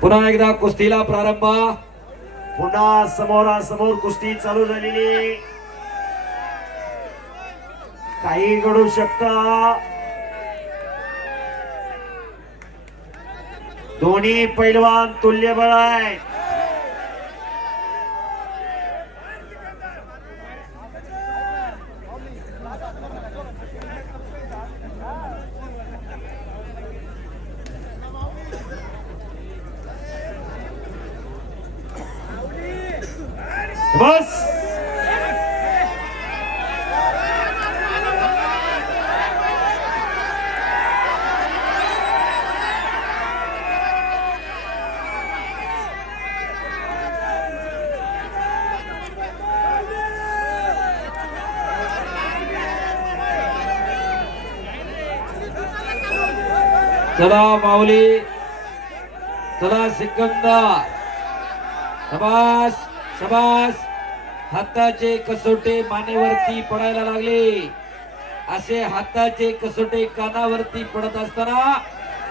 पुन्हा एकदा कुस्तीला प्रारंभ. पुन्हा समोरासमोर कुस्ती चालू झालेली. काही घडू शकतं. दोन्ही पैलवान तुल्यबळ आहेत. बस चला माऊली, चला सिकंदर. शबास शबास. हाताचे कसोटे मानेवरती पडायला लागले. असे हाताचे कसोटे कानावरती पडत असताना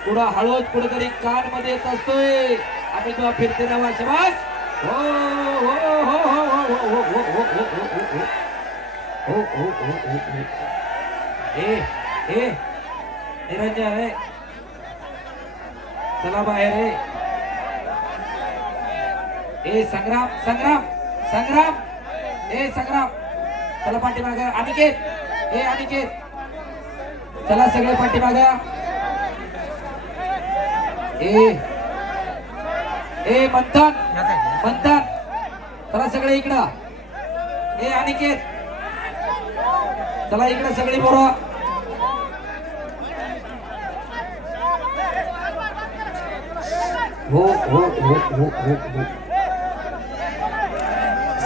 पुढा हळूच कुठेतरी कान मध्ये येत असतोय. आम्ही तुला फिरते जावा. शबास. हो हो हो हो हो हो हो हो हो हो हो हो. ए निरंजन आहे. चला बाहेर आहे. ए संग्राम संग्राम संग्राम. ए संग्राम चला पाठीमाग. अनिकेत. ए अनिकेत चला सगळे पाठीमाग. ए मंथन मंथन चला सगळे इकडं. ए अनिकेत चला इकडं सगळी पोरं. हो हो हो हो हो हो.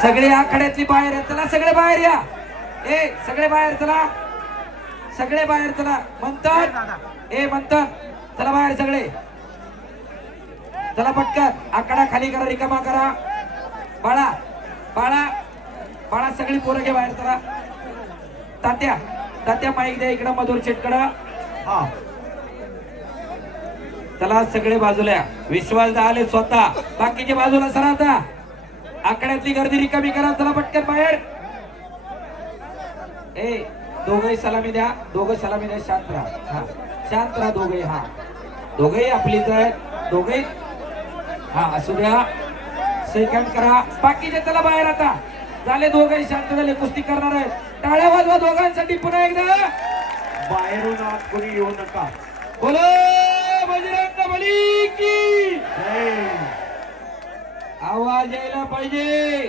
सगळे आखाड्यातली बाहेर आहे. चला सगळे बाहेर या. ए सगळे बाहेर चला. सगळे बाहेर चला. मंथन. ए मंथन चला बाहेर सगळे. चला पटकन. आकडा खाली करा. रिकामा करा. बाळा बाळा बाळा सगळी पोरं घे बाहेर. चला तात्या तात्या माईक द्या इकडं मधुर शेटकडं. हा चला सगळे बाजूला. विश्वास आले स्वतः. बाकीचे बाजूला सरा. आता आकड्यातली गर्दी रिकामी करा. चला पटकन बाहेर. ए दोघही सलामी द्या. दोघं सलामी द्या. शांत राहा. हा शांत राहा दोघे. हा दोघेही आपलीच आहेत. दोघे हा असू द्या. सेकंड करा. बाकीचे चला बाहेर. आता झाले दोघेही शांत झाले. कुस्ती करणार आहेत. टाळ्या वाजवा दोघांसाठी पुन्हा एकदा. बाहेरून आत कोणी येऊ नका. बोलो बजरंग बली की जय. आवाज यायला पाहिजे.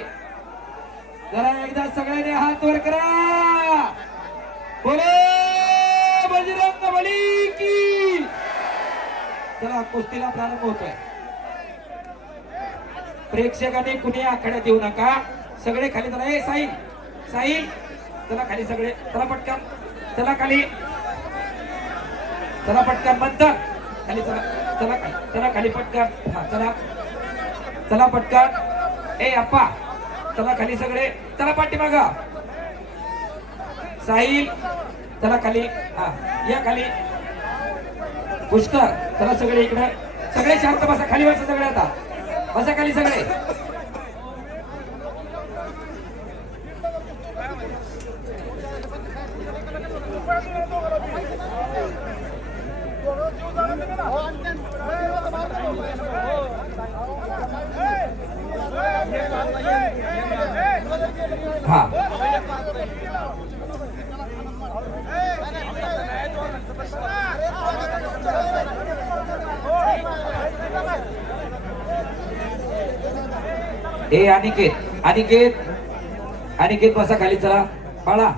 जरा एकदा सगळ्यांनी हात वर करा. बोलो बजरंग बली की. चला कुस्तीला प्रारंभ होतोय. प्रेक्षकांनी कुणी आखाड्यात येऊ नका. सगळे खाली चला. ए साहिल साहिल चला खाली सगळे. चला पटकन. चला खाली. चला पटकन. मंथन खाली चला. चला खाली. चला खाली पटकन. हा चला चला पटकन. ए अप्पा चला खाली सगळे. चला पाठीमाग. साहिल चला खाली. हा या खाली. पुष्कर चला सगळे इकडे. सगळे शांत बसा. खाली बसा सगळे. आता बसा खाली सगळे. हा ए अनिकेत अनिकेत अनिकेत बसा खाली. चला बाळा